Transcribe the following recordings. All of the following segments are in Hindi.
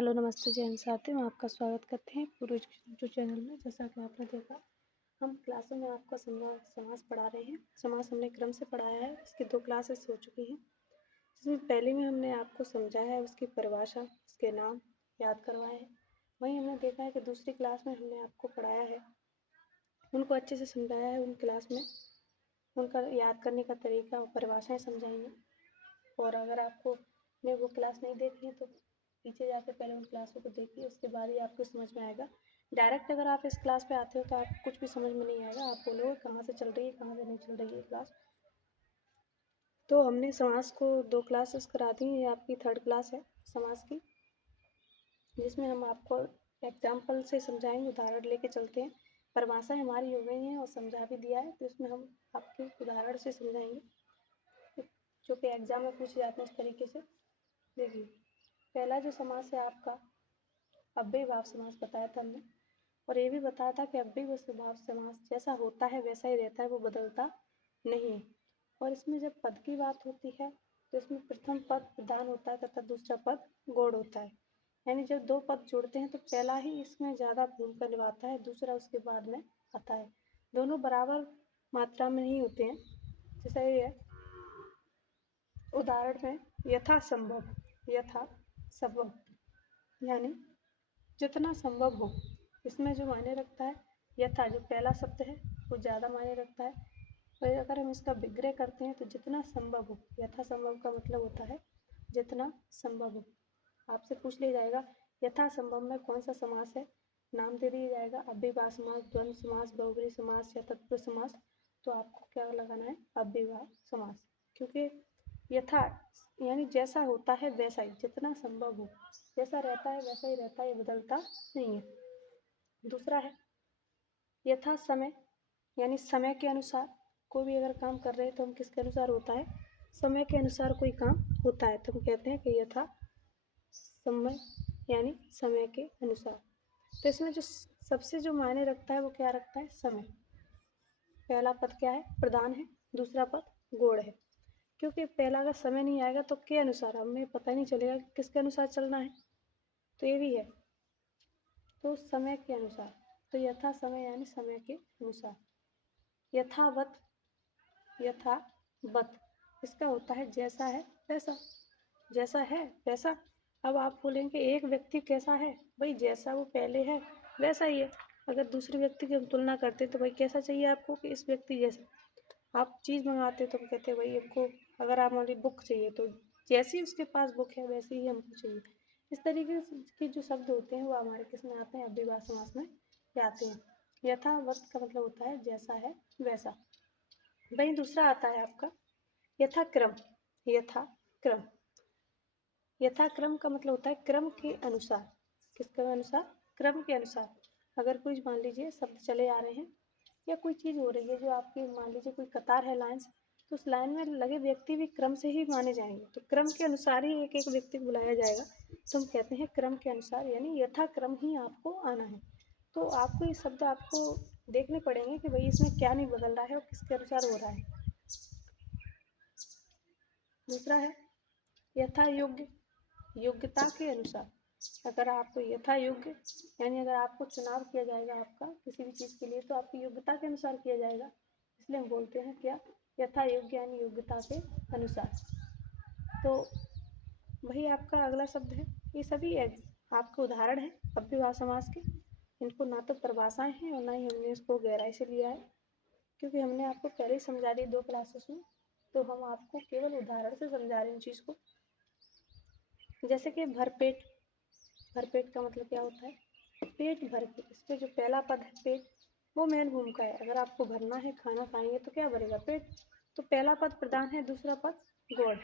हेलो नमस्ते जय हिंद साथी मैं आपका स्वागत करते हैं पूर्वज जो चैनल में। जैसा कि आपने देखा हम क्लासों में आपका समास पढ़ा रहे हैं। समास हमने क्रम से पढ़ाया है, इसकी 2 क्लासेस हो चुकी हैं, जिसमें पहले में हमने आपको समझाया है, उसकी परिभाषा, उसके नाम याद करवाए हैं। वहीं हमने देखा है कि दूसरी क्लास में हमने आपको पढ़ाया है, उनको अच्छे से समझाया है। उन क्लास में उनका याद करने का तरीका और परिभाषाएँ समझाएंगे। और अगर आपको ने वो क्लास नहीं देखी है तो पीछे जाकर पहले उन क्लासों को देखिए, उसके बाद ही आपको समझ में आएगा। डायरेक्ट अगर आप इस क्लास पे आते हो तो आप कुछ भी समझ में नहीं आएगा, आप बोलोगे कहाँ से चल रही है, कहाँ से नहीं चल रही है क्लास। तो हमने समास को 2 क्लासेस करा दी, ये आपकी 3rd क्लास है समास की, जिसमें हम आपको एग्जाम्पल से समझाएंगे, उदाहरण लेके चलते हैं। परिभाषाएँ हमारी हो गई हैं और समझा भी दिया है, तो इसमें हम आपके उदाहरण से समझाएंगे, जो कि एग्जाम में पूछे जाते हैं इस तरीके से। देखिए, पहला जो समास है आपका अव्ययीभाव समास बताया था हमने, और ये भी बताया था कि अव्ययीभाव समास जैसा होता है वैसा ही रहता है, वो बदलता नहीं है। और इसमें जब पद की बात होती है तो इसमें प्रथम पद प्रधान होता है तथा दूसरा पद गौड़ होता है। यानी जब 2 पद जुड़ते हैं तो पहला ही इसमें ज़्यादा भूमिका निभाता है, दूसरा उसके बाद में आता है। दोनों बराबर मात्रा में नहीं होते हैं। जैसा ये है उदाहरण में यथा संभव यानी जितना संभव हो। इसमें जो मायने रखता है यथा, जो पहला शब्द है वो ज़्यादा मायने रखता है। और अगर हम इसका विग्रह करते हैं तो जितना संभव हो, यथा संभव का मतलब होता है जितना संभव हो। आपसे पूछ लिया जाएगा यथा संभव में कौन सा समास है, नाम दे दिया जाएगा अव्ययीभाव समास, द्वंद्व समास, बहुब्रीहि समास या तत्पुरुष समास। तो आपको क्या लगाना है, अव्ययीभाव समास, क्योंकि यथा यानी जैसा होता है वैसा ही, जितना संभव हो, जैसा रहता है वैसा ही रहता है, ये बदलता नहीं है। दूसरा है यथा समय, यानी समय के अनुसार। कोई भी अगर काम कर रहे हैं तो हम किसके अनुसार होता है, समय के अनुसार कोई काम होता है तो हम कहते हैं कि यथा समय, यानी समय के अनुसार। तो इसमें जो सबसे जो मायने रखता है वो क्या रखता है, समय। पहला पद क्या है, प्रधान है, दूसरा पद गौड़ है। क्योंकि पहला अगर समय नहीं आएगा तो के अनुसार हमें पता नहीं चलेगा कि किसके अनुसार चलना है, तो ये भी है। तो समय के अनुसार, तो यथा समय यानी समय के अनुसार। यथावत, यथावत इसका होता है जैसा है वैसा, जैसा है वैसा। अब आप बोलेंगे एक व्यक्ति कैसा है, भाई जैसा वो पहले है वैसा ही है। अगर दूसरे व्यक्ति की हम तुलना करते तो भाई कैसा चाहिए आपको, कि इस व्यक्ति जैसा। आप चीज़ मंगाते तो हम कहते हैं भाई हमको, अगर आप मान लीजिए बुक चाहिए तो जैसी उसके पास बुक है वैसे ही हमको चाहिए। इस तरीके के जो शब्द होते हैं वो हमारे किस में आते हैं, अव्ययीभाव समास में आते हैं। यथावत का मतलब होता है जैसा है वैसा। वहीं दूसरा आता है आपका यथाक्रम। यथाक्रम, यथाक्रम का मतलब होता है क्रम के अनुसार। किसके अनुसार, क्रम के अनुसार। अगर कोई मान लीजिए शब्द चले आ रहे हैं या कोई चीज़ हो रही है जो आपकी, मान लीजिए कोई कतार है, लाइन से, तो उस लाइन में लगे व्यक्ति भी क्रम से ही माने जाएंगे। तो क्रम के अनुसार ही एक एक व्यक्ति को बुलाया जाएगा, तो हम कहते हैं क्रम के अनुसार, यानी यथाक्रम ही आपको आना है। तो आपको ये शब्द आपको देखने पड़ेंगे कि भाई इसमें क्या नहीं बदल रहा है और किसके अनुसार हो रहा है। दूसरा है यथा योग्य, योग्यता के अनुसार। अगर आप यथा योग्य, यानी अगर आपको चुनाव किया जाएगा आपका किसी भी चीज़ के लिए तो आपकी योग्यता के अनुसार किया जाएगा, इसलिए हम बोलते हैं क्या, यथा योग्य यानी योग्यता के अनुसार। तो वही आपका अगला शब्द है। ये सभी आपके उदाहरण है अव्ययीभाव समास के। इनको ना तो परिभाषाएं हैं और ना ही हमने इसको गहराई से लिया है, क्योंकि हमने आपको पहले ही समझा दी 2 क्लासेस में, तो हम आपको केवल उदाहरण से समझा रहे हैं चीज़ को। जैसे कि भरपेट, भरपेट का मतलब क्या होता है, पेट भर के। इस पे जो पहला पद है पेट, वो मेन भूमिका है। अगर आपको भरना है, खाना खाएंगे तो क्या भरेगा, पेट। तो पहला पद प्रधान है, दूसरा पद गौड़।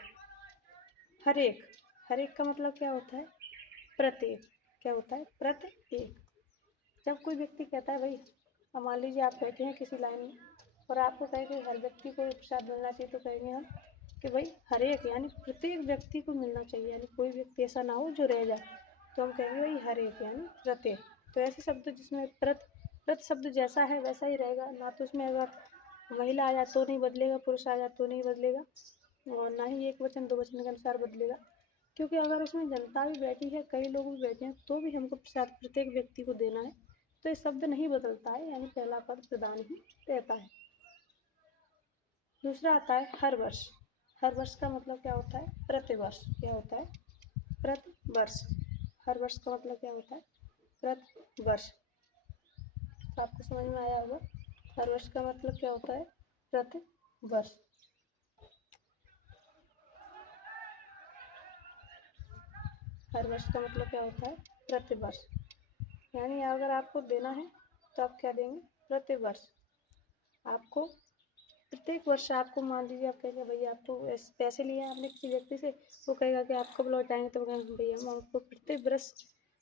हरेक, हरेक का मतलब क्या होता है, प्रत्येक। क्या होता है, प्रत्येक। जब कोई व्यक्ति कहता है भाई, अब मान लीजिए आप बैठे हैं किसी लाइन में और आपको कहें कि हर व्यक्ति को प्रसाद मिलना चाहिए, तो कहेंगे हम कि भाई हर एक, यानी प्रत्येक व्यक्ति को मिलना चाहिए, यानी कोई व्यक्ति ऐसा ना हो जो रह जाए, तो हम कहेंगे भाई हर एक यानी प्रत्येक। तो ऐसे शब्द जिसमें प्रत शब्द जैसा है वैसा ही रहेगा, ना तो उसमें अगर महिला आ जाए तो नहीं बदलेगा, पुरुष आ जाए तो नहीं बदलेगा, और ना ही एक वचन दो वचन के अनुसार बदलेगा। क्योंकि अगर उसमें जनता भी बैठी है, कई लोग भी बैठे हैं, तो भी हमको प्रत्येक व्यक्ति को देना है, तो ये शब्द नहीं बदलता है, यानी पहला पद प्रधान ही रहता है। दूसरा आता है हर वर्ष। हर वर्ष का मतलब क्या होता है? प्रतिवर्ष। क्या होता है? प्रतिवर्ष। हर वर्ष का मतलब क्या होता है? प्रतिवर्ष। तो आपको समझ में आया होगा हर वर्ष का मतलब क्या होता है? प्रतिवर्ष। हर वर्ष का मतलब क्या होता है? प्रतिवर्ष। यानी अगर आपको देना है तो आप क्या देंगे? प्रतिवर्ष। आपको प्रत्येक वर्ष आपको मान लीजिए आप कहेंगे भैया आपको पैसे लिए आपने किसी व्यक्ति से, वो कहेगा कि आप कब लौटाएंगे, तो कहेंगे भैया हम आपको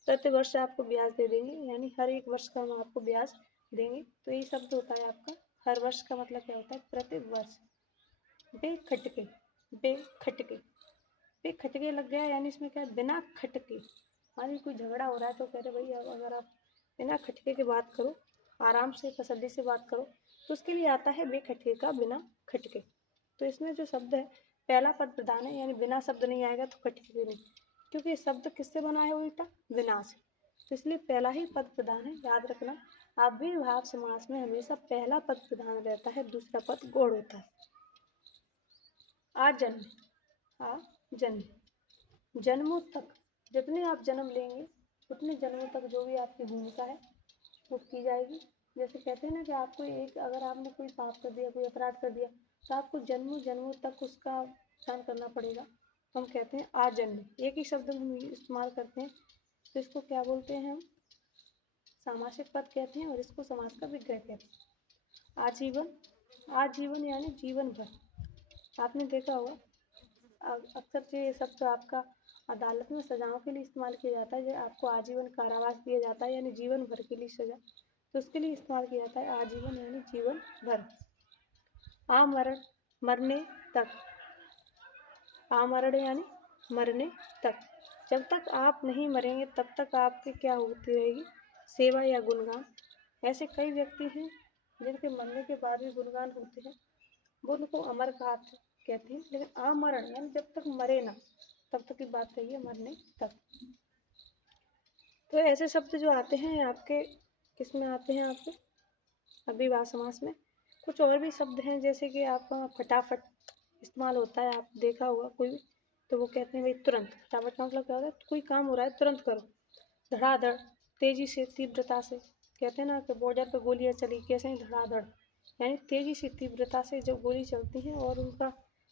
प्रति वर्ष आपको ब्याज दे देंगे, यानी हर एक वर्ष का हम आपको ब्याज देंगे। तो यही शब्द होता है आपका हर वर्ष का मतलब क्या होता है? प्रति वर्ष। बेखटके। बेखटके। बेखटके लग गया, यानी इसमें क्या है? बिना खटके। मान लीजिए कोई झगड़ा हो रहा है तो कह रहे भैया अगर आप बिना खटके की बात करो, आराम से तसल्ली से बात करो, तो उसके लिए आता है बेखटके का बिना खटके। तो इसमें जो शब्द है पहला पद प्रधान है, यानी बिना शब्द नहीं आएगा तो खटके नहीं, क्योंकि शब्द किससे बना है? उल्टा बिना से, तो इसलिए पहला ही पद प्रधान है। याद रखना अव्ययीभाव समास में हमेशा पहला पद प्रधान रहता है, दूसरा पद गौड़ होता है। आजन्म। आजन्म। जन्मों तक, जितने आप जन्म लेंगे उतने जन्मों तक जो भी आपकी भूमिका है वो की जाएगी। जैसे कहते हैं ना कि आपको एक अगर आपने कोई पाप कर दिया, कोई अपराध कर दिया, तो आपको जन्मों जन्मों तक उसका भुगतान करना पड़ेगा। तो हम कहते हैं आजन्म। एक ही शब्द हम इस्तेमाल करते हैं, तो इसको क्या बोलते हैं? हम सामासिक पद कहते हैं और इसको समास का विग्रह कहते हैं। आजीवन। आजीवन यानी जीवन भर। आपने देखा होगा अक्सर ये शब्द आपका अदालत में सजाओं के लिए इस्तेमाल किया जाता है। आपको आजीवन कारावास दिया जाता है, यानी जीवन भर के लिए सजा, तो उसके लिए इस्तेमाल किया जाता है आजीवन यानी जीवन भर। आमरण। मरने तक। आमरण यानी मरने तक। जब तक आप नहीं मरेंगे तब तक आपकी क्या होती रहेगी? सेवा या गुणगान। ऐसे कई व्यक्ति हैं जिनके मरने के बाद भी गुणगान होते हैं, वो उनको अमर कहते हैं। लेकिन आमरण यानी जब तक मरे ना तब तक की बात रही है, मरने तक। तो ऐसे शब्द जो आते हैं आपके किस में आते हैं? आपके अव्ययीभाव समास में। कुछ और भी शब्द हैं, जैसे कि आपका फटाफट इस्तेमाल होता है। आप देखा होगा कोई भी तो वो कहते हैं भाई तुरंत। फटाफट का मतलब क्या होता है? कोई काम हो रहा है तुरंत करो। धड़ाधड़, तेजी से, तीव्रता से। कहते हैं ना कि बॉर्डर पर गोलियां चली, कैसे ही धड़ाधड़, यानी तेजी से तीव्रता से जब गोली चलती है और उनका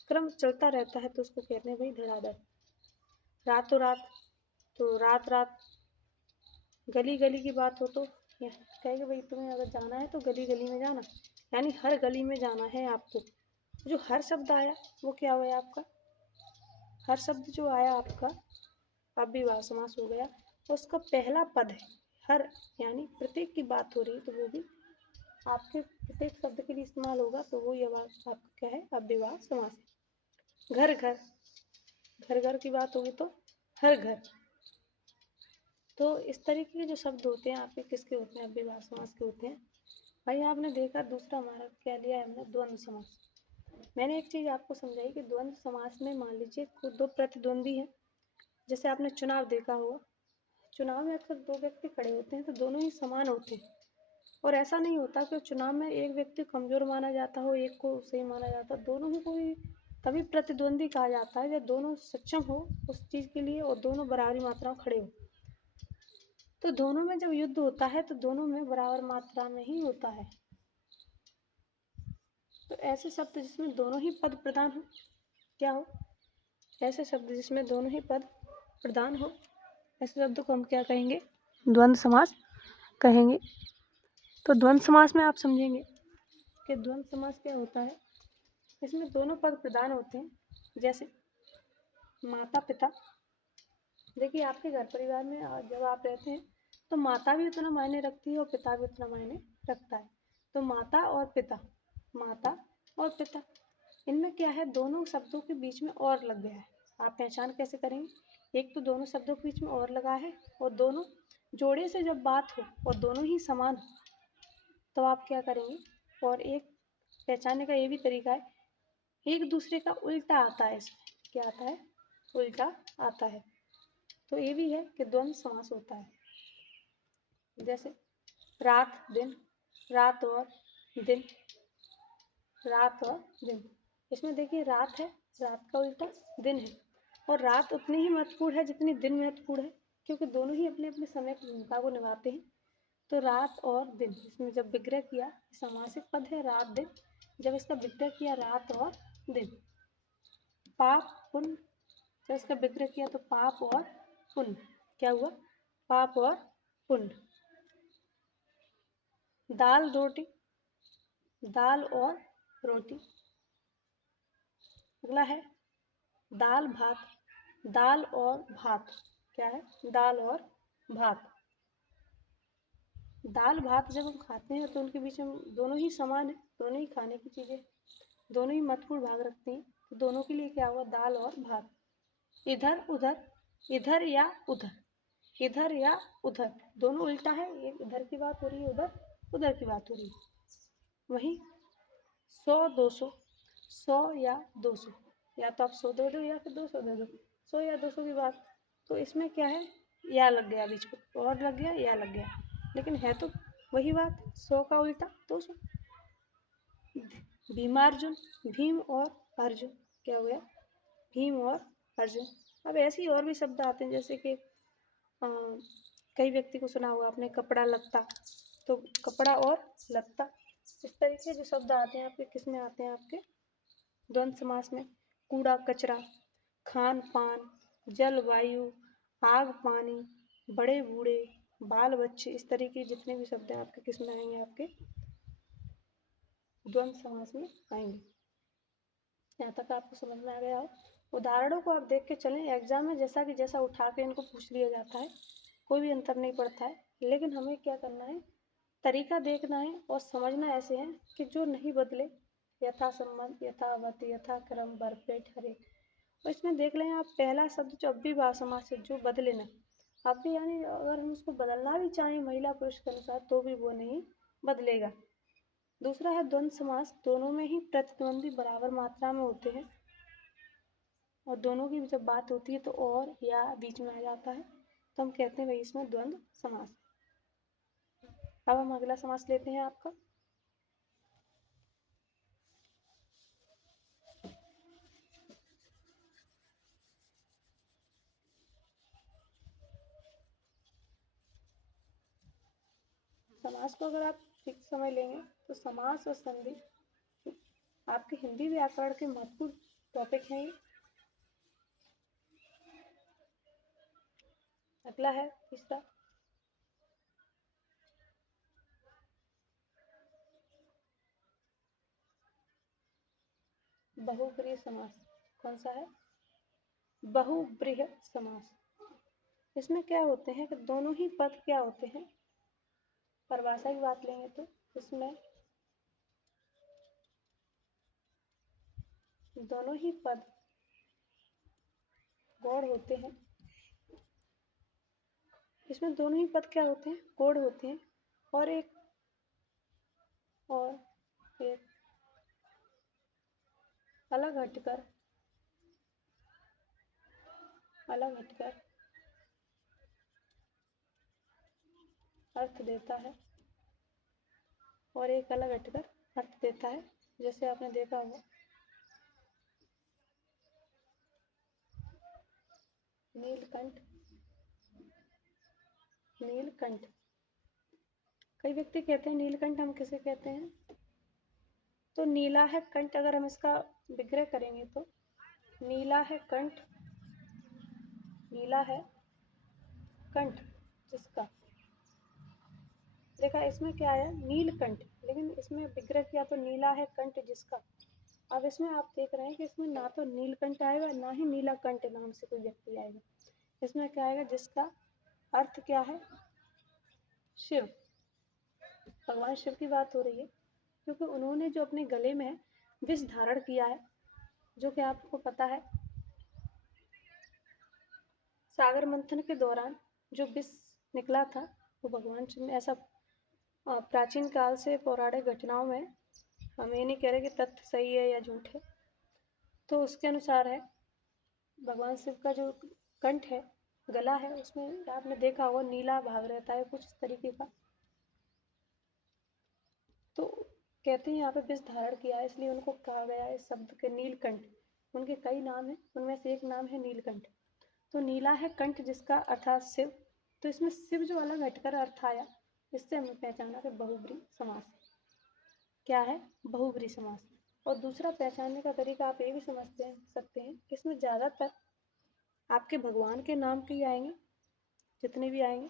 क्रम चलता रहता है तो उसको कहते हैं भाई धड़ाधड़। रातों रात, तो रात रात। गली गली की बात हो तो कहेंगे भाई तुम्हें अगर जाना है तो गली गली में जाना, यानी हर गली में जाना है आपको। जो हर शब्द आया वो क्या हुआ आपका? हर शब्द जो आया आपका अव्ययीभाव समास हो गया, उसका पहला पद है हर, यानी प्रत्येक की बात हो रही तो वो भी आपके प्रत्येक शब्द के लिए इस्तेमाल होगा, तो वो ये बात आपका क्या है? अव्ययीभाव समास है। घर घर। घर घर की बात होगी तो हर घर। तो इस तरीके के जो शब्द होते हैं आपके किसके होते हैं? अव्ययीभाव समास के होते हैं। भाई आपने देखा दूसरा हमारा क्या लिया है हमने? द्वंद्व समास। मैंने एक चीज आपको समझाई कि द्वंद्व समास में मान लीजिए दो प्रतिद्वंदी है। जैसे आपने चुनाव देखा होगा, चुनाव में अक्सर दो व्यक्ति खड़े होते हैं तो दोनों ही समान होते हैं, और ऐसा नहीं होता कि चुनाव में एक व्यक्ति कमजोर माना जाता हो, एक को सही माना जाता, दोनों ही को ही तभी प्रतिद्वंदी कहा जाता है जब दोनों सक्षम हो उस चीज के लिए और दोनों बराबरी मात्रा में खड़े हो। तो दोनों में जब युद्ध होता है तो दोनों में बराबर मात्रा में ही होता है। तो ऐसे शब्द जिसमें दोनों ही पद प्रधान हो, क्या हो? ऐसे शब्द जिसमें दोनों ही पद प्रधान हो, ऐसे शब्द को हम क्या कहेंगे? द्वंद्व समास कहेंगे। तो द्वंद्व समास में आप समझेंगे कि द्वंद्व समास क्या होता है। इसमें दोनों पद प्रधान होते हैं, जैसे माता पिता। देखिए आपके घर परिवार में जब आप रहते हैं तो माता भी उतना मायने रखती है और पिता भी उतना मायने रखता है। तो माता और पिता, माता और पिता, इनमें क्या है? दोनों शब्दों के बीच में और लग गया है। आप पहचान कैसे करेंगे? एक तो दोनों शब्दों के बीच में और लगा है, और दोनों जोड़े से जब बात हो और दोनों ही समान हो तो आप क्या करेंगे? और एक पहचानने का ये भी तरीका है, एक दूसरे का उल्टा आता है। इसमें क्या आता है? उल्टा आता है। तो ये भी है कि द्वंद्व समास होता है। जैसे रात दिन, रात और दिन, रात और दिन। इसमें देखिए रात है, रात का उल्टा दिन है, और रात उतनी ही महत्वपूर्ण है जितनी दिन महत्वपूर्ण है, क्योंकि दोनों ही अपने अपने समय की भूमिका को निभाते हैं। तो रात और दिन, इसमें जब विग्रह किया, समासिक पद है रात दिन, जब इसका विग्रह किया रात और दिन। पाप पुण्य, जब इसका विग्रह किया तो पाप और पुण्य, क्या हुआ? पाप और पुण्य। दाल रोटी, दाल और रोटी। अगला है दाल भात, दाल और भात, क्या है? दाल और भात। दाल भात जब हम खाते हैं तो उनके बीच में दोनों ही समान है, दोनों ही खाने की चीजें, दोनों ही महत्वपूर्ण भाग रखती हैं, तो दोनों के लिए क्या हुआ? दाल और भात। इधर उधर, इधर या उधर, इधर या उधर, दोनों उल्टा है, एक इधर की बात हो रही है, उधर उधर की बात हो रही है। वही 100 200, 100 या 200, या तो आप 100 दे दो या फिर 200 दे दो, 100 या 200 की बात। तो इसमें क्या है? या लग गया बीच में, और लग गया, या लग गया, लेकिन है तो वही बात, 100 का उल्टा 200। भीमार्जुन, भीम और अर्जुन, क्या हो गया? भीम और अर्जुन। अब ऐसे ही और भी शब्द आते हैं, जैसे कि कई व्यक्ति को सुना होगा आपने कपड़ा लत्ता, तो कपड़ा और लत्ता, इस तरीके जो शब्द आते हैं आपके, किस में आते हैं? आपके द्वंद्व समास में। कूड़ा कचरा, खान पान, जलवायु, आग पानी, बड़े बूढ़े, बाल बच्चे, इस तरीके जितने भी शब्द हैं आपके किस में आएंगे? आपके द्वंद्व समास में आएंगे। यहाँ तक आपको समझ में आ गया हो? उदाहरणों को आप देख के चलें, एग्जाम में जैसा कि जैसा उठा के इनको पूछ लिया जाता है, कोई भी अंतर नहीं पड़ता है, लेकिन हमें क्या करना है? तरीका देखना है और समझना ऐसे है कि जो नहीं बदले, यथा संबंध, यथावत, यथा क्रम, भरपेट, हरे। और इसमें देख लें आप, पहला शब्द जो अब भी भाव समास है, जो बदले ना, अब भी यानी अगर हम उसको बदलना भी चाहें महिला पुरुष के अनुसार तो भी वो नहीं बदलेगा। दूसरा है द्वंद्व समास, दोनों में ही प्रतिद्वंदी बराबर मात्रा में होते हैं, और दोनों की जब बात होती है तो और या बीच में आ जाता है, तो हम कहते हैं भाई इसमें द्वंद्व समास। अब हम अगला समास लेते हैं आपका। समास को अगर आप ठीक समझ लेंगे तो समास और संधि आपके हिंदी व्याकरण के महत्वपूर्ण टॉपिक हैं ये। अगला है तीसरा, बहुब्रीहि समास। कौन सा है? बहुब्रीहि समास। इसमें क्या होते हैं कि दोनों ही पद क्या होते हैं? परिभाषा की बात लेंगे तो इसमें दोनों ही पद गौड़ होते हैं। इसमें दोनों ही पद क्या होते हैं? गौड़ होते हैं, और एक अलग हटकर अर्थ देता है, और एक अलग हटकर अर्थ देता है। जैसे आपने देखा होगा नीलकंठ, नीलकंठ। कई व्यक्ति कहते हैं नीलकंठ हम किसे कहते हैं? तो नीला है कंठ, अगर हम इसका विग्रह करेंगे तो नीला है कंठ, नीला है कंठ जिसका, देखा इसमें क्या आया? नीलकंठ, लेकिन इसमें विग्रह किया तो नीला है कंठ जिसका। अब इसमें आप देख रहे हैं कि इसमें ना तो नीलकंठ आएगा, ना ही नीलाकंठ नाम से कोई व्यक्ति आएगा। इसमें क्या आएगा? जिसका अर्थ क्या है? शिव, भगवान शिव की बात हो रही है, क्योंकि उन्होंने जो अपने गले में विष धारण किया है, जो कि आपको पता है सागर मंथन के दौरान जो विष निकला था, वो भगवान शिव ने, ऐसा प्राचीन काल से पौराणिक घटनाओं में, हम ये नहीं कह रहे कि तथ्य सही है या झूठ है, तो उसके अनुसार है भगवान शिव का जो कंठ है, गला है, उसमें आपने देखा होगा नीला भाग रहता है कुछ इस तरीके का। तो कहते हैं यहाँ पे विष धारण किया है, इसलिए उनको कहा गया है इस शब्द के नीलकंठ। उनके कई नाम हैं, उनमें से एक नाम है नीलकंठ। तो नीला है कंठ जिसका अर्थात शिव। तो इसमें शिव जो अलग हटकर अर्थ आया, इससे हमने पहचाना कि बहुब्री समास क्या है, बहुब्री समास। और दूसरा पहचानने का तरीका आप ये भी समझते सकते हैं कि इसमें ज़्यादातर आपके भगवान के नाम के ही आएंगे, जितने भी आएंगे।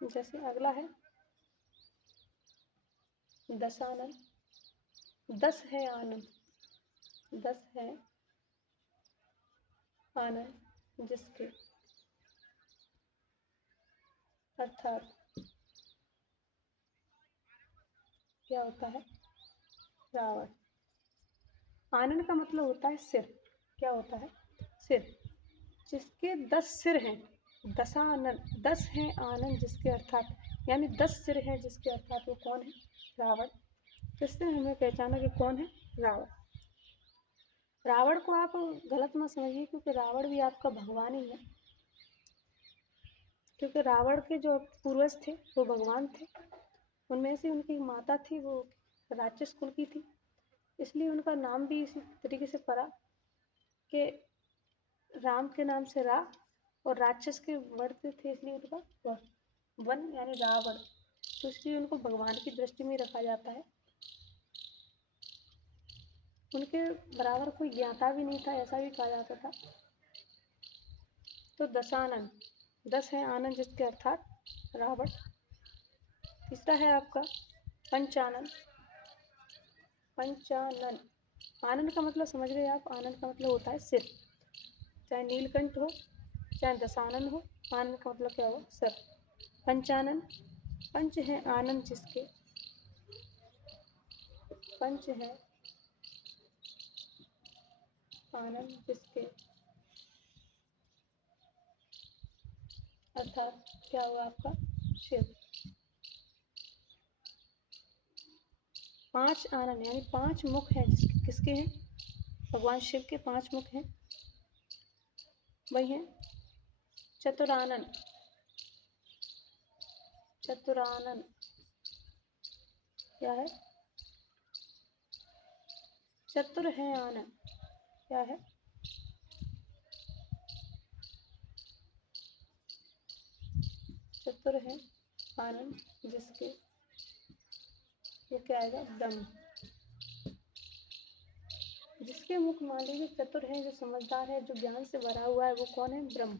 जैसे अगला है दशानन, दस है आनंद, दस है आनंद जिसके अर्थात क्या होता है, रावण। आनंद का मतलब होता है सिर, क्या होता है, सिर। जिसके 10 सिर हैं, दशानन, 10 हैं आनंद जिसके अर्थात, यानी 10 सिर हैं जिसके अर्थात वो कौन है, रावण। जिससे हमें पहचाना कि कौन है, रावण। रावण को आप गलत मत समझिए, क्योंकि रावण भी आपका भगवान ही है। क्योंकि रावण के जो पूर्वज थे वो भगवान थे, उनमें से उनकी माता थी वो राक्षस कुल की थी, इसलिए उनका नाम भी इसी तरीके से पड़ा कि राम के नाम से रा, और राक्षस के वर्त थे इसलिए उनका वन यानी रावण। तो इसलिए उनको भगवान की दृष्टि में रखा जाता है। उनके बराबर कोई ज्ञाता भी नहीं था, ऐसा भी कहा जाता था। तो दशानन, 10 है आनंद जिसके अर्थात रावण। तीसरा है आपका पंचानन, पंचानन। आनंद का मतलब समझ गए आप, आनंद का मतलब होता है सिर। चाहे नीलकंठ हो चाहे दशानन हो, आनंद का मतलब क्या हो, सिर। पंचानन, पंच है आनंद जिसके, पंच है आनंद जिसके अर्थात क्या हुआ आपका, शिव। 5 आनंद यानी 5 मुख हैं जिसके, किसके हैं, भगवान शिव के 5 मुख हैं। वही है चतुरानन, चतुरानन क्या है, चतुर है आनंद, क्या है, चतुर है आनंद जिसके, ये क्या आएगा, ब्रह्म। जिसके मुख मान लीजिए चतुर है, जो समझदार है, जो ज्ञान से भरा हुआ है, वो कौन है, ब्रह्म।